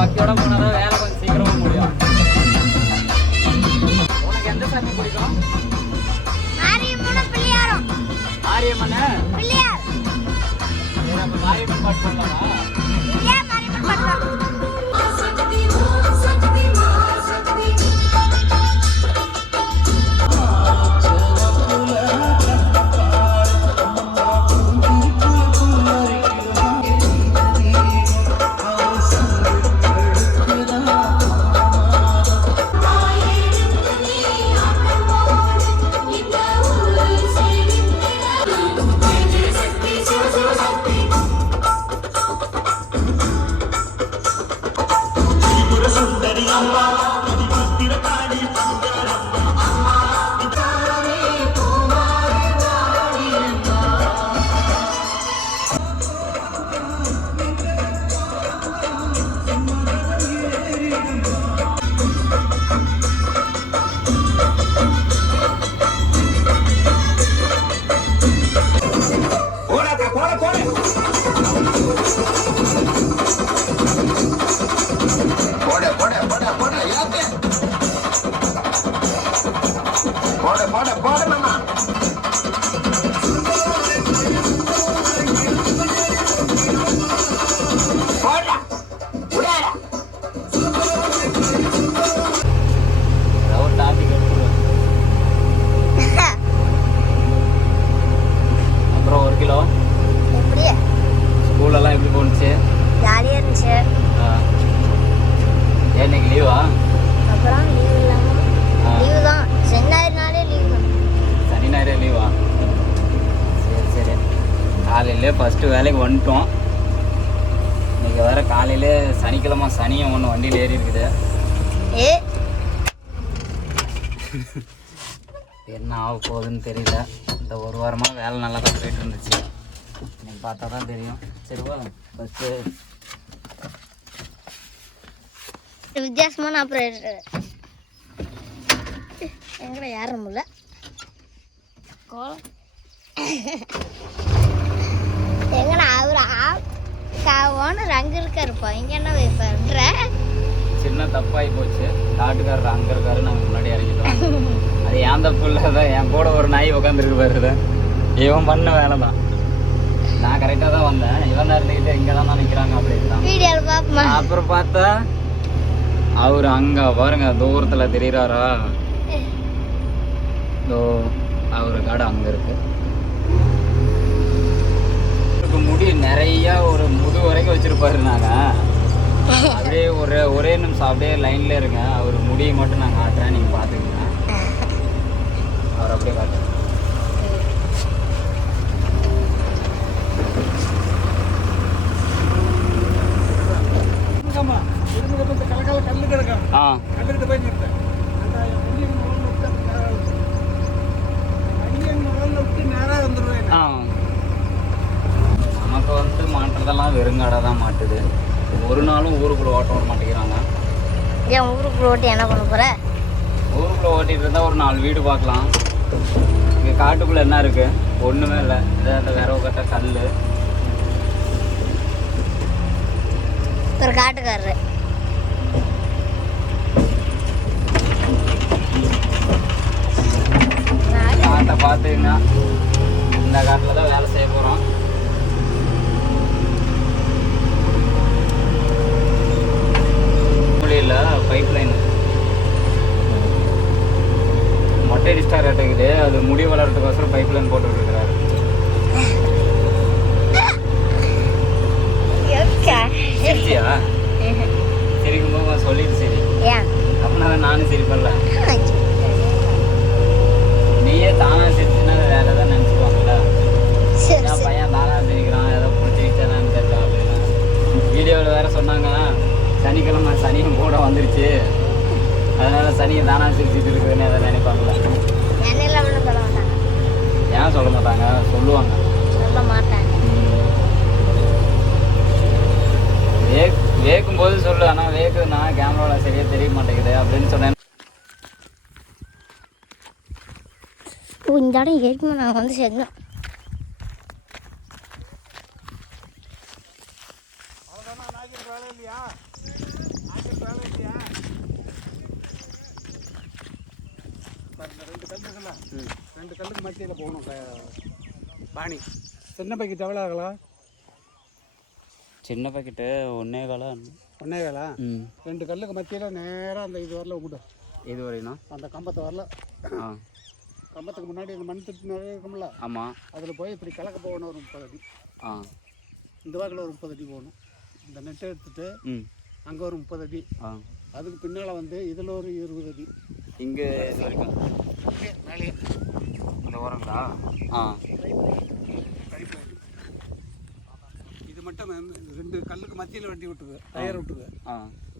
பக்தியோட போனாதான் வேலை கொஞ்சம் சீக்கிரமா முடியும். உனக்கு எந்த சாமி பிடிக்கும்? ஆரியம்மன் மாரியம்மன் பாட்டு பண்ணலாமா? ஸ்கூலெல்லாம் எப்படி போணுச்சு? ஜாலியாக இருந்துச்சு. இன்னைக்கு லீவா? அப்புறம் லீவ் இல்லாமல் லீவு தான். சனி ஞாயிறுனாலே லீவு தான். சனி ஞாயிறு லீவா? சரி சரி. காலையிலே ஃபஸ்ட்டு வேலைக்கு வந்துட்டோம். இன்றைக்கி வேறு காலையிலே சனிக்கிழமை சனியும் ஒன்று வண்டியில் ஏறி இருக்குது. என்ன ஆக போகுதுன்னு தெரியல. இந்த ஒரு வாரமாக வேலை நல்லா தான் போயிட்டு இருந்துச்சு. நீங்கள் பார்த்தா தான் தெரியும். சரிவா ஃபஸ்ட்டு வித்தியாசமான ஆப்ரேட்டர் எங்கட யாரும் இல்லை. எங்கண்ணா அவர் ஓனர் அங்கே இருக்காருப்பா. இங்கே என்ன பண்ணுற? சின்ன தப்பாகி போச்சு. காட்டுக்காரர் அங்கே இருக்காரு, நாங்கள் முன்னாடி இறங்கிட்டோம். அது ஏன் தப்பு இல்லை தான். என் கூட ஒரு நாய் உட்காந்துருக்கு பாருது. இவன் பண்ண வேலை தான். நான் கரெக்டாக தான் வந்தேன். இவன் இருந்துக்கிட்டு இங்கே தான் நிற்கிறாங்க அப்படின்னு. அப்புறம் பார்த்தா அவர் அங்கே பாருங்க தூரத்தில் தெரியுறாரா? அவரு காடு அங்கே இருக்கு. முடி நிறையா ஒரு முது வரைக்கும் வச்சிருப்பாரு. நாங்கள் அப்படியே ஒரே நிமிஷம் அப்படியே லைன்ல இருங்க. அவர் முடியை மட்டும் நான் காட்டுறேன், நீங்கள் பார்த்துக்கங்க. அவர் அப்படியே காட்டுறேன். நமக்கு வந்து மாட்டுறதெல்லாம் வெறுங்காடை தான் மாட்டுது. ஒரு நாளும் ஊருக்குள்ள ஓட்ட விட மாட்டேங்கிறாங்க. ஏன் ஊருக்குள்ள ஓட்டி என்ன பண்ண போற? ஊருக்குள்ள ஓட்டிட்டு இருந்தா ஒரு 4 வீடு பார்க்கலாம். இங்கே காட்டுக்குள்ள என்ன இருக்கு? ஒண்ணுமே இல்லை. இந்த விரவு கட்ட கல். ஒரு காட்டுக்காரரு காட்டை பார்த்துங்கன்னா இந்த காட்டில் தான் வேலை செய்ய போகிறோம். மூலியில் பைப் லைன் மொட்டை டிஸ்டார் இருக்குது. அது முடி வளர்றதுக்கோசரம் பைப் லைன் போட்டு விட்டுருக்கிறாரு. சிரிச்சியா? சிரிக்கும் போது சொல்லிட்டு சரி. அப்படின்னா நானும் சிரிப்பேன்ல. நீயே தானா சிரிச்சுன்னா வேற ஏதாவது நினச்சிக்குவாங்கல்ல. பையன் தானா சிரிக்கிறான், ஏதோ பிடிச்சிக்கிச்சானு தெரியல அப்படின்னு. வீடியோவில் வேற சொன்னாங்க, சனிக்கிழமை சனியும் கூட வந்துருச்சு, அதனால சனியை தானா சிரிச்சுட்டு இருக்குதுன்னு எதை நினைப்பாங்களா? ஏன் சொல்ல மாட்டாங்க? சொல்லுவாங்க. சொல்ல மாட்டாங்க. வேக்கும் போது சொல்லு. ஆனால் வேக்குதுன்னா கேமராவில் சரியாக தெரிய மாட்டேங்குது அப்படின்னு சொன்னேன். இந்த இடம் ஏற்கனவே நான் வந்து சேர்ந்தேன். வேலை இல்லையா? பாருங்க, 2 கல் இருக்குல்ல, 2 கல்லுக்கு மத்தியில் போகணும் பாணி. சின்ன பைக்கிட்டு எவ்வளோ ஆகலாம்? சின்ன பாக்கெட்டு 1.25. 1.25. ம் 2 கல்லுக்கு மத்தியில் நேராக அந்த இது வரல விடும். இது வரையும் அந்த கம்பத்தை வரல. ஆ கம்பத்துக்கு முன்னாடி இந்த மண் திட்டு நிறைய இருக்கும்ல, ஆமாம். அதில் போய் இப்படி கலக்க போகணும் ஒரு 30 அடி. ஆ இந்த வாக்கில் ஒரு 30 அடி போகணும். இந்த நெட்டை எடுத்துட்டு ம் அங்கே ஒரு 30 அடி. ஆ அதுக்கு பின்னால் வந்து இதில் ஒரு 20 அடி. இங்கே இது வரைக்கும் மேலே அந்த ஓரங்களா? ஆ இது மட்டும் 2 கல்லுக்கு மத்தியில் வண்டி விட்டுது, டயர் விட்டுது. ஆ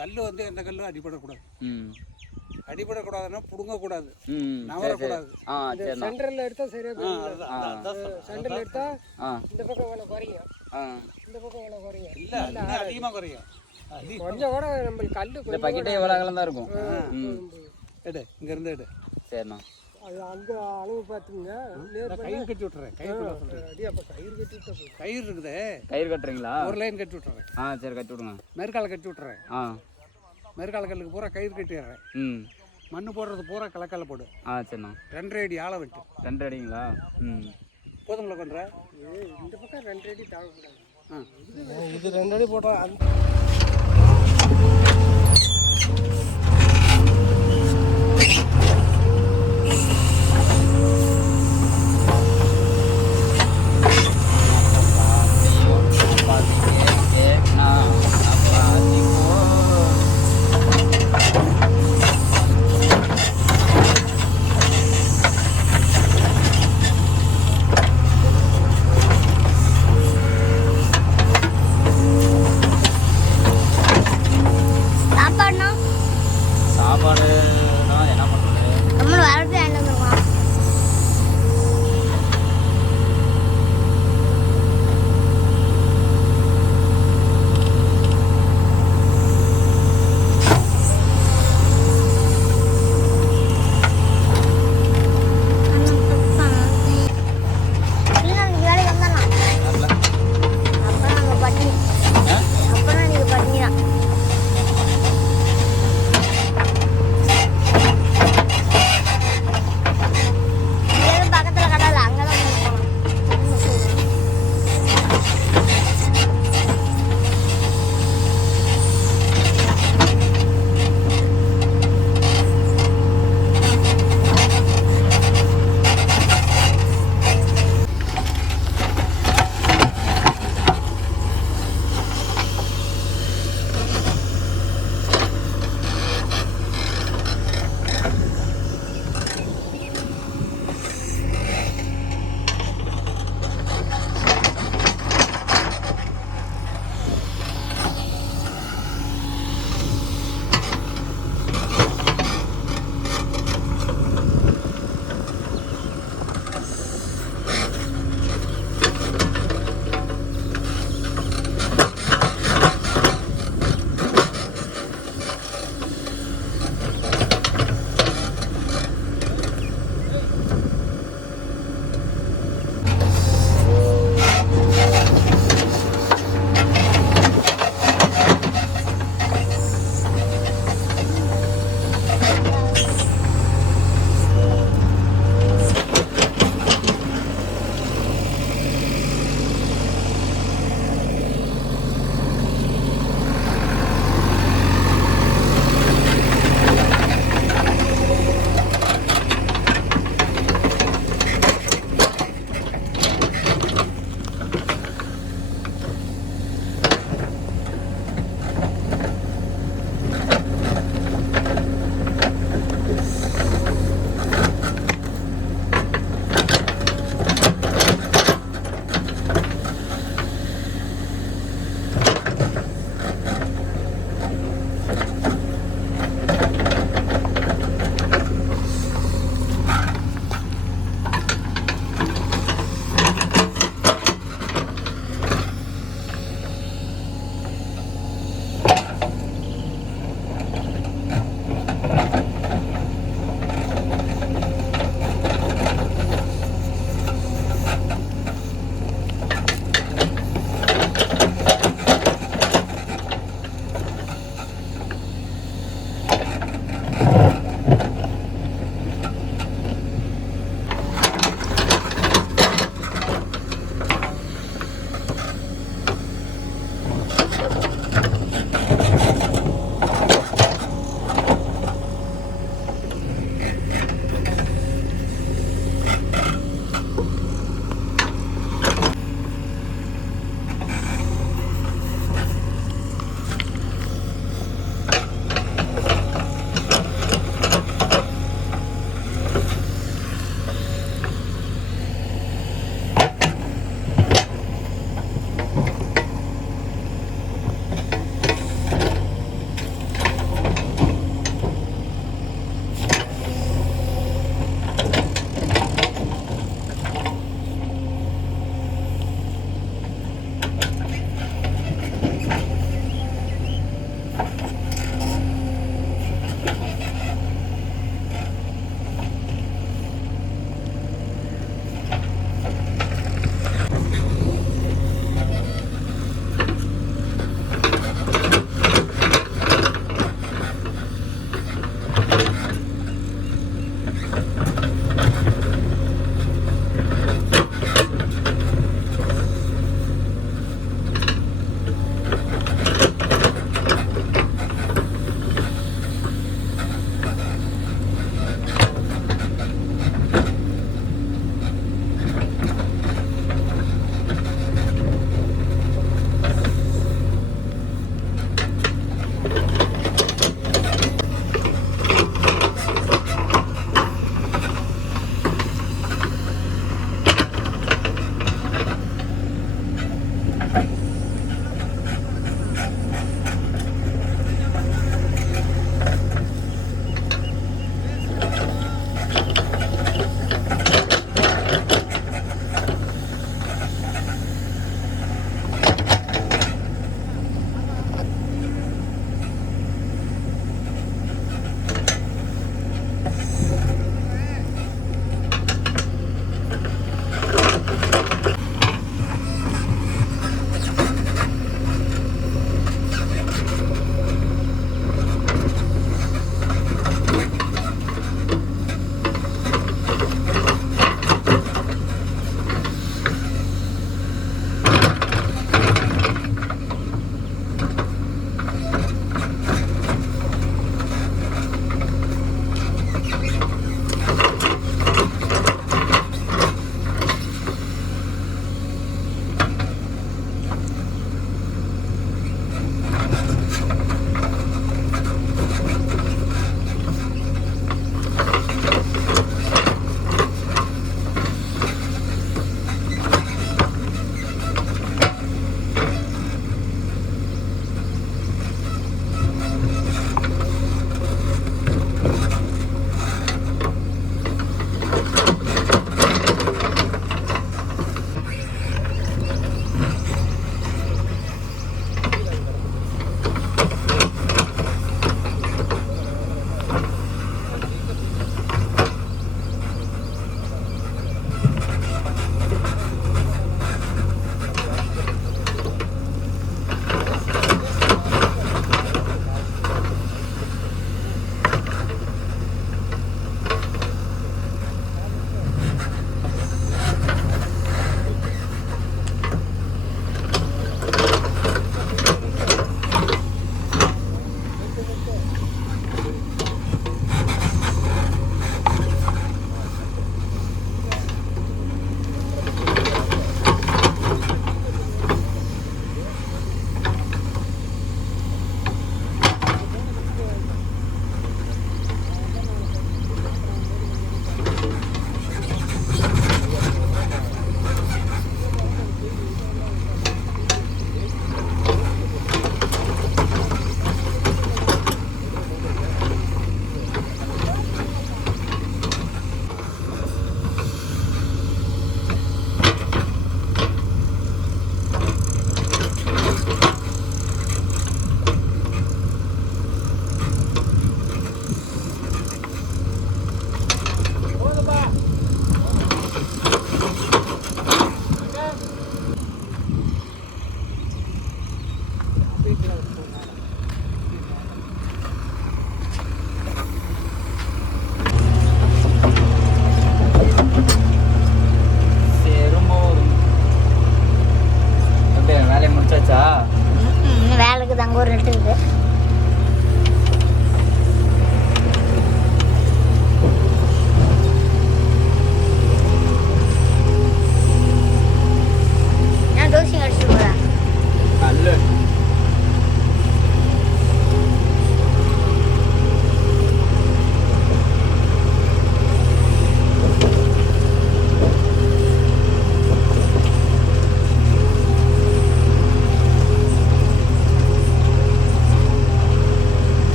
கல் வந்து எந்த கல்லும் அடிபடக்கூடாது. ம் அடிபடக்கூடாதுன்னா புடுங்கக்கூடாது, ம் நவரக்கூடாது. ஆ சரிண்ணா. சென்டரில் எடுத்தால் சரியாக சென்டரில் எடுத்தால் ஆ இந்த பக்கம் வேலை குறையும், ஆ இந்த பக்கம் வேலை குறையும். இல்லை இன்னும் அதிகமாக குறையும். கொஞ்சம் கூட நம்மளுக்கு கல் இந்த பாக்கெட்டே எவ்வளோ அகலம் தான் இருக்கும். ம் எடு, இங்கேருந்து எடு. சரிண்ணா. அது அந்த அளவு பார்த்துங்க. கயிறு கட்டி விட்டுறேன். அடி அப்போ கயிறு கட்டிட்டு கயிறு இருக்குதே, கயிறு கட்டுறீங்களா? ஒரு லைன் கட்டி விட்டுறேன். ஆ சரி கட்டி விடுங்க. மேற்கால கட்டி விட்டுறேன். ஆ மேற்கால கல்லுக்கு பூரா கயிறு கட்டிடுறேன். ம் மண் போடுறது பூரா கலக்கால போடு. ஆ சரிண்ணா. 2.5 அடி ஆழம் விட்டு. 2 அடிங்களா? ம் போதும்ல பண்ணுற. இந்த பக்கம் 2 அடி தாங்கக்கூடாது. ஆ இது 2 அடி போட்டால் அந்த சாப்பாடுனா இருக்குது, அங்கே ஒரு நெட்டு இருக்குது. நான் டோசிங் அடிச்சுட்டு போகிறேன். கல்லு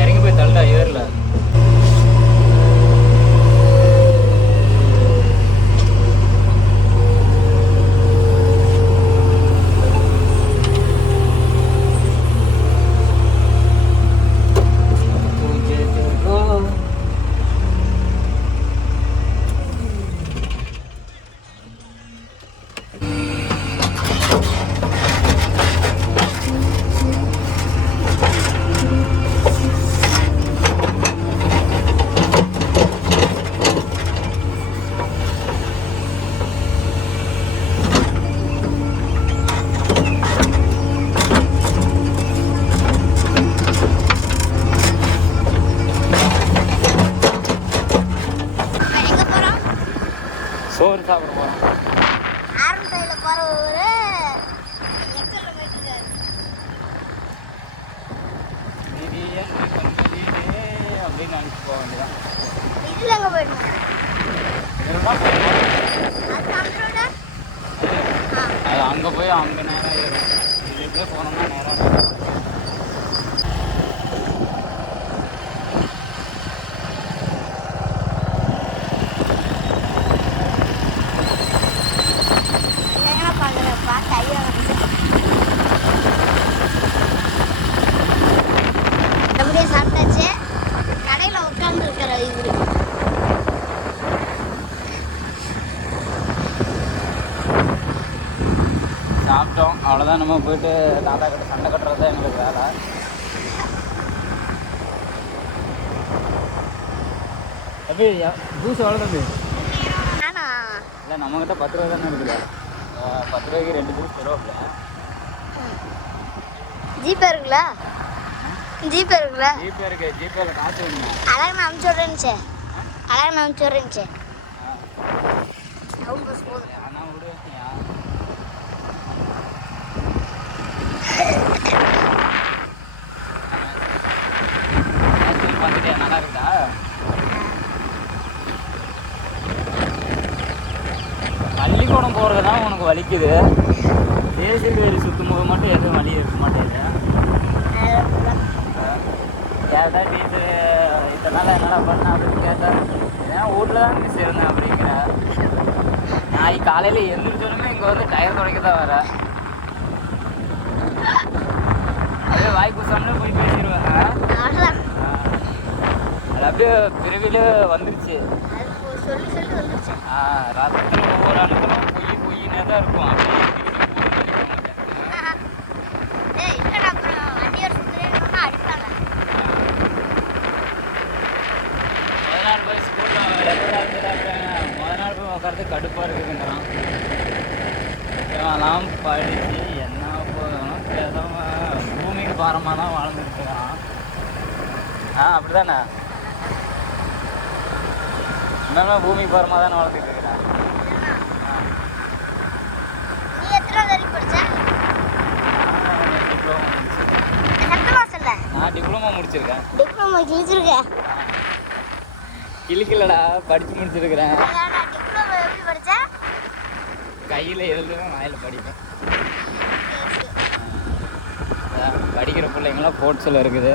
இறங்கி போய் தள்ளுடா ஏர்ல. எங்கே போகிறோம்? சோறு சாப்பிட போறோம். ஆரம்ப சைடில் போகிற ஒரு எக்ஸல் போயிட்டுருக்காரு. அப்படின்னு நினைச்சு போக வேண்டியதான். இதில் எங்கே போயிடணும்? அது நம்மளோட அது அங்கே போய் அங்கே நேரம் ஏறும். இதுக்கே போனோம்னா நேரம் என்னென்ன பார்க்குறப்பா கையில் அப்படியே சாப்பிட்டாச்சு. கடையில் உட்காந்துருக்கிற இவரு சாப்பிட்டோம். அவ்வளோதான். நம்ம போயிட்டு தாத்தா கிட்ட சண்டை கட்டுறது தான் எங்களுக்கு வேலை. தம்பி ஜூஸ் எவ்வளோ தம்பி? ஆனா இல்லை நம்மக்கிட்ட 10 ரூபா தானே இருக்குது. 10 ரூபாய்க்கு 2 ஜூஸ் தருவாப்ல. ஜிபே இருக்குல்ல? ஜிபே இருக்குல்ல? ஜிபே இருக்கு. ஜிபேல காசு வேணுமா? அழகு நான் அனுப்பிச்சு விட்றேன்னுச்சே. அழகு நான் அனுப்பிச்சு விட்றேன்னுச்சே. அவங்க பஸ் போதும். ஆனால் விடுவேன். பார்த்துட்டியா? நல்லா இருக்குதா? பள்ளிக்கூடம் போகிறது தான் உனக்கு வலிக்குது. தேசிய வேலி சுற்றும் போது மட்டும் எதுவும் வலி இருக்க மாட்டேங்குது. கேட்டா டீச்சரு இதனால் என்னடா பண்ண அப்படின்னு கேட்டேன். ஏன் வீட்டில் தான் மிஸ் இருந்தேன் அப்படிங்கிற. நான் காலையில் எழுந்திரிச்சோடனே இங்கே வந்து டயர் துடைக்க தான் வரேன். அப்படியே வாய்ப்பு சாப்பிட்டு போய் பேசிடுவேன். அவ்வளோதான். அது அப்படியே பிறவியில் வந்துருச்சு. அது சொல்லி சொல்லி வந்துருச்சு. ராத்திரத்தில் ஒவ்வொரு அனுத்தலும் பொய்யினே தான் இருக்கும். அப்படியே ஏய் இல்லைடா, அப்புறம் வண்டியோட சுற்றுறேன்னா அடிப்பாங்க. 14 போய் ஸ்கூலில் முதல் நாள் போய் உட்காந்து கடுப்பாக இருக்குதுங்கிறான். இவெல்லாம் படித்து என்ன போதும் பேசாமல் பூமிக்கு பாரமாக தான் வாழ்ந்துருக்கிறான். அப்படி தானே? இன்னும் பூமிக்கு பாரமாக தானே வளர்த்துட்டு இருக்கிறேன். நீ எத்தனை வரைக்கும் படிச்ச? டிப்ளமோ முடிச்சிருக்கேன். சத்தமா சொல்ல. நான் டிப்ளமோ முடிச்சிருக்கேன். டிப்ளமோ கிழிச்சிருக்க. கிழிக்கலடா, படித்து முடிச்சிருக்கிறேன். அதான்டா, டிப்ளமோ எப்படி படிச்ச? கையில் எழுதுவேன், வாயில் படிப்பேன். படிக்கிற பிள்ளைங்களாம் ஸ்போர்ட்ஸில் இருக்குது.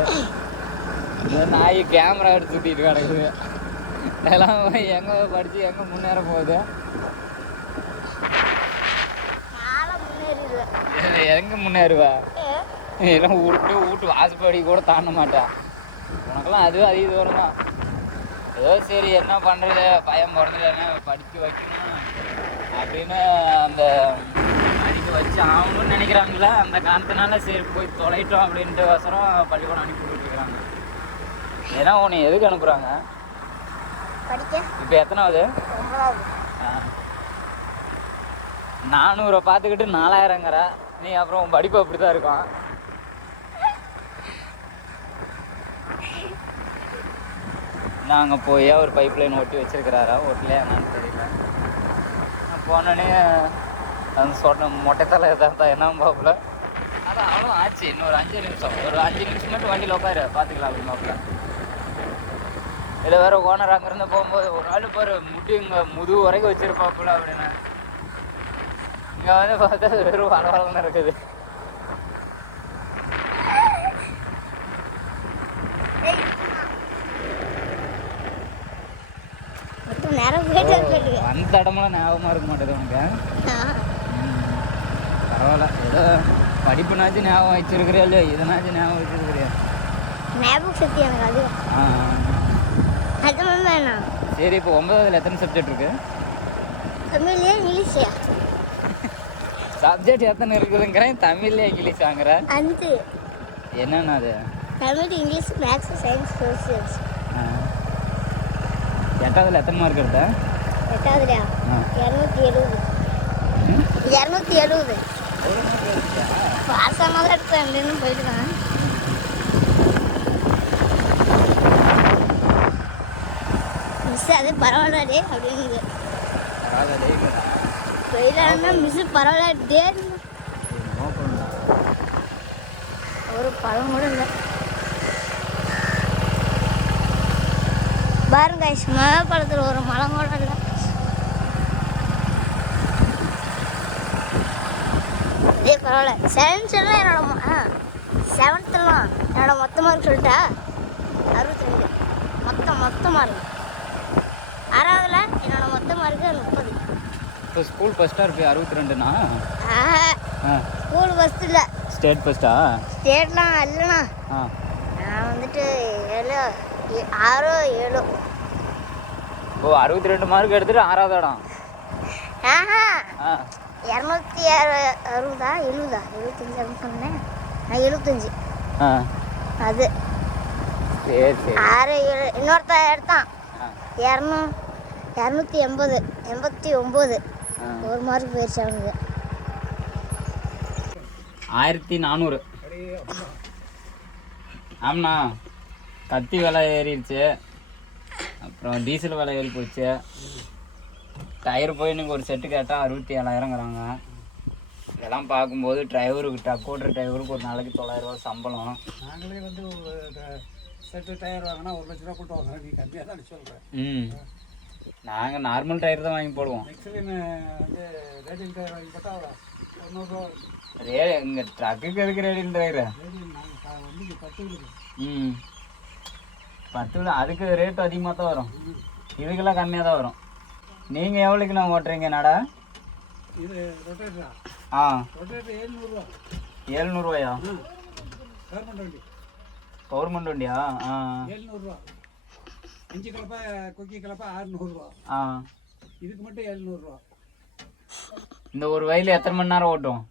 இந்த நாய் கேமரா எடுத்து சுற்றிட்டு கிடக்குது. எல்லாம் எங்கே படித்து எங்கே முன்னேற போகுது? நானும் முன்னேறிடுவேன். எங்கே முன்னேறுவா? எல்லாம் வீட்டு வாசப்படி கூட தாண்ட மாட்டேன். உனக்கு நமக்கெல்லாம் அதுவே அதிக தூரம் தான். ஏதோ சரி என்ன பண்ணுறது, பையன் பிறந்துட்டானே படிக்க வைக்கணும் அப்படின்னு அந்த படிக்க வச்சு ஆகணும்னு நினைக்கிறாங்களா, அந்த காரணத்தினால சரி போய் தொலைட்டோம் அப்படின்ட்டு வசரம் பள்ளிக்கூடம் அனுப்பி விட்டுருக்குறாங்க. ஏன்னா உன்னை எதுக்கு அனுப்புகிறாங்க? படிக்க. இப்போ எத்தனாவது? 9வது. 400 பார்த்துக்கிட்டு 4000ங்கிற நீ, அப்புறம் உன் படிப்பு அப்படி தான் இருக்கும். நாங்கள் போய் ஒரு பைப் லைன் ஒட்டி வச்சிருக்கிறாரா, ஒட்டலையா என்னன்னு தெரியல. நான் போனோடனே அந்த சொன்ன மொட்டை தலை தான் என்ன பாப்புல. அதான் அவ்வளோ ஆச்சு, இன்னொரு 5 நிமிஷம், ஒரு 5 நிமிஷம் மட்டும் வண்டியில் உட்காரு பார்த்துக்கலாம் அப்படி மாப்பிள்ள. இதில் வேற ஓனர் அங்கேருந்து போகும்போது ஒரு ஆள் பாரு முடி இங்கே முதுகு வரைக்கும் வச்சிருப்பாப்புல அப்படின்னு. இங்கே வந்து பார்த்தா வெறும் வளவளன்னு இருக்குது. அந்த இடமெல்லாம் ஞாபகமாக இருக்க மாட்டேது உனக்கு. பரவாயில்ல, ஏதோ படிப்புனாச்சும் ஞாபகம் வச்சிருக்கிறியா இல்லையா, இதனாச்சும் ஞாபகம் வச்சிருக்கிறியா? ஞாபகம் சக்தி எனக்கு அது. அது வேணாம். சரி, இப்போ 9வதுல எத்தனை சப்ஜெக்ட் இருக்கு? தமிழ்லையா இங்கிலீஷா? சப்ஜெக்ட் எத்தனை இருக்குதுங்கிறேன், தமிழ்ல இங்கிலீஷ் வாங்குற. 5. என்னன்னா அது? Tamil, English, maths, science, socials. 8வதுல எத்தனை மார்க் எடுத்த? 8வதுலையா? 270. 270 பாஸ் ஆனதான் எடுத்தேன், அப்படின்னு போயிட்டுதான். மிஸ் அது பரவாயில்ல அப்படின்னு போயிடலான்னா மிஸ் பரவாயில்ல டே. ஒரு பழம் கூட இல்லை பாருங்க. மழை பழத்தில் ஒரு மலம் கூட இல்லை. அதே பரவாயில்ல. சயின்ஸ்லாம் என்னோட 7th-லாம் என்னோட மொத்த மார்க் சொல்லிட்டா 62. மொத்த மார்க். 6வதுல என்னோட மொத்த மார்க்கு 30. இப்போ ஸ்கூல் ஃபஸ்ட்டாக இருப்பே 62னா? ஸ்கூல் ஃபஸ்ட் இல்லை, ஸ்டேட் ஃபஸ்ட்டா? ஸ்டேட்லாம் இல்லைண்ணா. நான் வந்துட்டு 6 7. ஓ, 62 மார்க் எடுத்துட்டு 6வது இடம். 260 70 75 சொன்னேன். நான் 75. அது சரி சரி. 6 7 இன்னொருத்த எடுத்தான் 280 89. ஒரு மார்க் போயிடுச்சு அவனுக்கு. 1400. ஆமாண்ணா, கத்தி விலை ஏறிடுச்சு, அப்புறம் டீசல் விலை ஏறி போச்சு. டயர் போய் இன்னைக்கு ஒரு செட்டு கேட்டால் 67,000ங்கிறாங்க. இதெல்லாம் பார்க்கும்போது டிரைவருக்கு, ட்ரக் ஓட்டுற டிரைவருக்கு ஒரு நாளைக்கு 900 ரூபா சம்பளம். நாங்களே வந்து செட்டு டயர் வாங்கினா 1 லட்ச ரூபா போட்டு வாங்குறோம். நீ கம்மியாக தான் சொல்கிறேன். நாங்கள் நார்மல் டயர் தான் வாங்கி போடுவோம். ஆக்சுவலி வந்து ரேடியல் டயர் வாங்கி போட்டால் 90 ரூபா. இங்கே ட்ரக்குக்கு எதுக்கு ரேடியல் டயரு? நாங்கள் வந்து 10 10 அதுக்கு ரேட்டு அதிகமாக தான் வரும், இதுக்கெல்லாம் கம்மியாக தான் வரும். நீங்கள் எவ்வளோக்கு நான் ஓட்டுறீங்க நடா? இது ரொட்டேட்டரா? ரொட்டேட்டர் 700 ரூபா. 700 ரூபாயா? கவர்மெண்ட் வண்டி. கவர்மெண்ட் வண்டியா? 700 ரூபா. 5 கலப்பா கொக்கி கலப்பா 600 ரூபா. இதுக்கு மட்டும் 700 ரூபா. இந்த ஒரு வயலில் எத்தனை மணி நேரம் ஓட்டும்?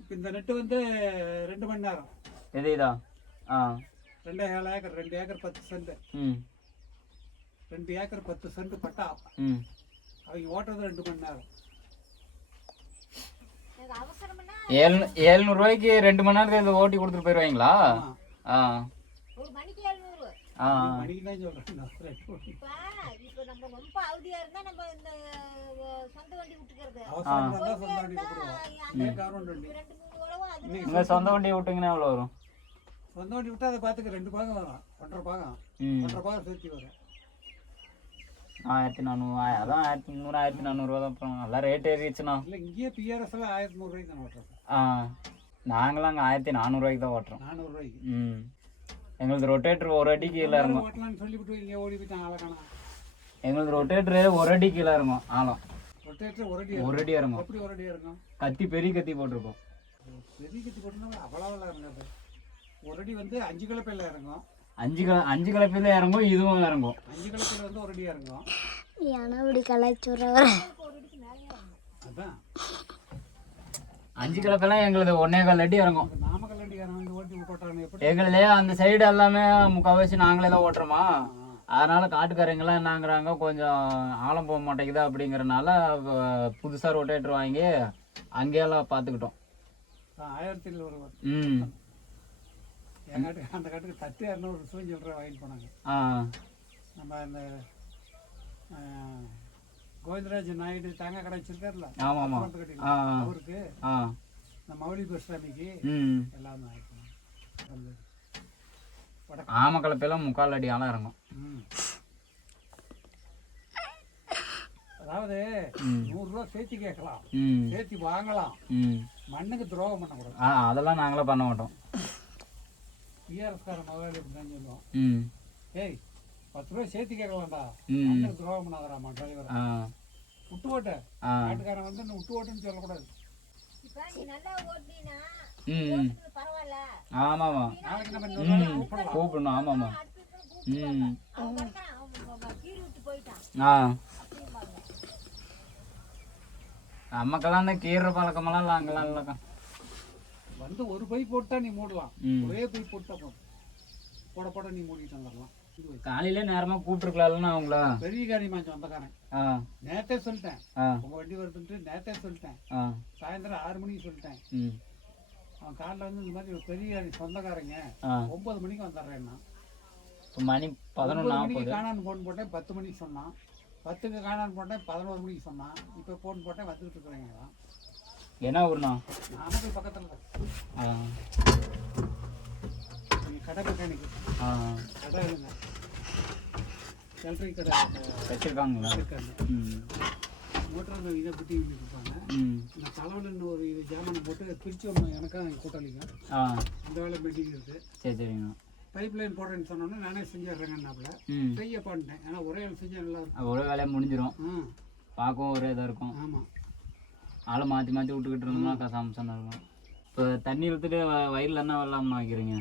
இப்போ இந்த நெட்டு வந்து 2 மணி நேரம். இதா 2 acre 2 acre 10 cent. 2 acre 10 cent patta. அவங்க ஓட்டுறது 2 மணி நேரம். 700 ரூபாய்க்கு 2 மணி நேரத்துக்கு இதை ஓட்டி கொடுத்துட்டு போயிடுவாங்களா? ஒரு மணிக்கு 700. மணிக்கு தான் சொல்கிறேன். இப்போ நம்ம ரொம்ப அவதியாக இருந்தால் நம்ம இந்த சொந்த வண்டி விட்டுக்கிறது. கவர்மெண்ட் வண்டி. நீங்கள் சொந்த வண்டி விட்டிங்கன்னா எவ்வளோ வரும்? சொந்த வண்டி விட்டால் அதை பார்த்துக்க 2 பாகம் வரும். 1.5 பாகம் 1.5 பாகம் சேர்த்து வரும். 1400. அதான் 1300 1400 ரூபா தான். அப்புறம் நல்லா ரேட் ஏறிடுச்சுண்ணா. இல்லை, இங்கேயே பிஆர்எஸ் எல்லாம் 1300 ரூபாய்க்கு தான் ஓட்டுறோம். நாங்களாம் அங்கே 1400 ரூபாய்க்கு தான் ஓட்டுறோம். 400 ரூபாய்க்கு. எங்களுக்கு ரொட்டேட்டர் ஒரு அடி கீழே இருக்கும். ஓட்டலாம்னு சொல்லிவிட்டு இங்கே ஓடி போயிட்டான் ஆளக்கானா. எங்களுக்கு ரொட்டேட்டரு ஒரு அடி கீழே இருக்கும். ஆழம் ரொட்டேட்டர் ஒரு அடி இறங்கும். எப்படி ஒரு அடி இறங்கும்? கத்தி பெரிய கத்தி போட்டிருக்கோம். பெரிய கத்தி போட்டோம்னா அவ்வளோவெல்லாம் இறங்காது. ஒரு அடி வந்து 5 கிலோப்பையில் இறங்கும். அஞ்சு கலப்பையில் இறங்கும், இதுவும் இறங்கும். 5 கிலோமீட்டர் வந்து ஒரு அடி இறங்கும். ஏன்னா இப்படி கலாய்ச்சுடுற அதான் 5 கலப்பெல்லாம் எங்களுது 1.25 அடி இறங்கும். நாமக்கல் அடி வந்து ஓட்டி போட்டானு எப்படி எங்களுதே அந்த சைடு எல்லாமே முக்கால்வாசி நாங்களே தான் ஓட்டுறோமா. அதனால காட்டுக்காரங்கெல்லாம் என்னங்கிறாங்க, கொஞ்சம் ஆழம் போக மாட்டேங்குது அப்படிங்கிறனால புதுசாக ரொட்டேட்டர் வாங்கி அங்கேயெல்லாம் பார்த்துக்கிட்டோம். 1700 வருவார். ம். என் காட்டுக்கு அந்த காட்டுக்கு 10,200 சிவஞ்சல் வாங்கிட்டு போனாங்க. ஆ. நம்ம அந்த கோவிந்தராஜ் நாயுடு தேங்காய் கடை வச்சிருக்காருல்ல, ஆமாம் ஆமாம். ஆ அவருக்கு ஆ. இந்த மௌலி கோஸ்வாமிக்கு ம். எல்லாமே வாங்கிட்டு போனாங்க. ஆம கலப்பையெல்லாம் 3/4 அடி ஆழம் இறங்கும். அதாவது 100 ரூபா சேர்த்து கேட்கலாம், ம். சேர்த்து வாங்கலாம், ம். மண்ணுக்கு துரோகம் பண்ணக்கூடாது. அதெல்லாம் நாங்களே பண்ண மாட்டோம். பிஆர்எஸ்கார முதலாளி இப்படிதான் சொல்லுவோம். ம். ஏய் 10 ரூபா சேர்த்து கேட்கலாம்டா, ம். மண்ணுக்கு துரோகம் பண்ணாதராமா டிரைவர். ஆ. விட்டு ஓட்ட ஆ. நாட்டுக்காரன் வந்து நீ விட்டு ஓட்டுன்னு சொல்லக்கூடாது. ம். ஆமாம்மா. நாளைக்கு நம்ம இன்னொரு நாளைக்கு கூப்பிடலாம். கூப்பிடணும். ஆமாம்மா. ம். ஆ. நமக்கெல்லாம் அந்த கீரை பழக்கமெல்லாம் நாங்களாம் இல்லைக்கா. வந்து ஒரு பை போட்டா நீ மூடலாம், ம். ஒரே பை போட்டா போதும், போட போட நீ மூடிட்டு வந்துடலாம். காலையில நேரமா கூப்பிட்டுருக்கலாம்னா அவங்கள. பெரிய காரியமா சொந்தக்காரன். ஆ. நேத்தே சொல்லிட்டேன், ஆ. உங்க வண்டி வருதுன்ட்டு நேத்தே சொல்லிட்டேன். ஆ. சாயந்தரம் 6 மணிக்கு சொல்லிட்டேன். ம். அவன் காலைல வந்து இந்த மாதிரி ஒரு பெரிய சொந்தக்காரங்க ஆ. 9 மணிக்கு வந்துடுறேன்னா, இப்போ மணி 9 மணிக்கு 11:40. காணான்னு ஃபோன் போட்டேன், 10 மணிக்கு சொன்னான். 10க்கு காணான்னு போட்டேன், 11 மணிக்கு சொன்னான். இப்போ ஃபோன் போட்டேன், வந்துட்டு இருக்கிறேங்க. என்ன ஊர்ண்ணா? நாமக்கல் பக்கத்தில் தான். ஆ. கடை மெக்கானிக் ஆ. கடை இல்லைங்க, எலக்ட்ரிக் கடை வச்சிருக்காங்களா? இருக்காங்க. ம். மோட்டர் இதை புத்தி கொடுப்பாங்க. ம். நான் தலைவலின்னு ஒரு இது ஜாமானை போட்டு பிரித்து ஒன்று எனக்காக எங்கள் கூட்டாளிங்க ஆ. அந்த வேலை பெண்டிங் இருக்குது. சரி சரிங்க. பைப் லைன் போடுறேன்னு சொன்னோன்னே நானே செஞ்சிடுறேங்கன்னாப்புல ம். செய்யப்பான்ட்டேன். ஏன்னா ஒரே வேலை செஞ்சால் நல்லா இருக்கும். ஒரே வேலையை முடிஞ்சிடும். ம். பார்க்கவும் ஒரே இதாக இருக்கும். ஆமாம். ஆளை மாற்றி மாற்றி விட்டுக்கிட்டு இருந்தோம்னா கசாமசன்னு இருக்கும். இப்போ தண்ணி இழுத்துட்டு வயலில் என்ன வெள்ளாமல் வைக்கிறீங்க?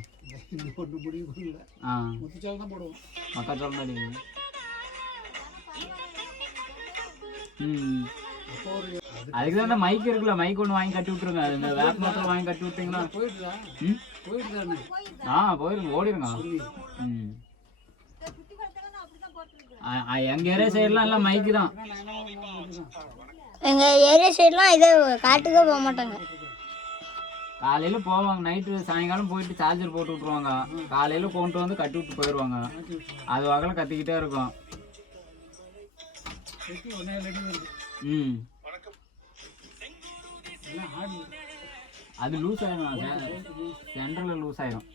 இன்னும் ஒன்றும் முடிவு இல்லை. ஆ. முத்துச்சால் தான் போடுவோம். மக்காச்சோளம் தான் அடிப்பீங்க. ம். அப்போ ஒரு அதுக்கு தான் இந்த மைக் இருக்குல்ல, மைக் ஒன்று வாங்கி கட்டி விட்ருங்க. அது இந்த வேப்ப மரத்தில் வாங்கி கட்டி விட்டீங்கன்னா. போயிடுதா? ம். போயிடுதானே? போயிருங்க, ஓடிடுங்க. சொல்லி ம். எங்கள் ஏரியா சைட்லாம் எல்லாம் மைக்கு தான். எங்க ஏரியா சைட்லாம் இதே காட்டுக்கே போக மாட்டாங்க. காலையில் போவாங்க, நைட்டு சாயங்காலம் போயிட்டு சார்ஜர் போட்டு விட்ருவாங்க. காலையில் கொண்டு வந்து கட்டி விட்டு போயிடுவாங்க. அது வகையில் கத்திக்கிட்டே இருக்கும். ஒன்றே அடி வருது. ம். எல்லாம் ஆடி அது லூஸ் ஆகிடும், சென்டரில் லூஸ் ஆகிடும்,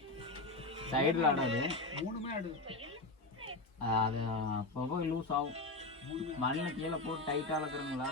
சைடில் ஆடாது. 3மே ஆடுது. அது அப்பப்போ லூஸ் ஆகும். மண்ணில் கீழே போட்டு டைட்டாக இழுக்கிறீங்களா?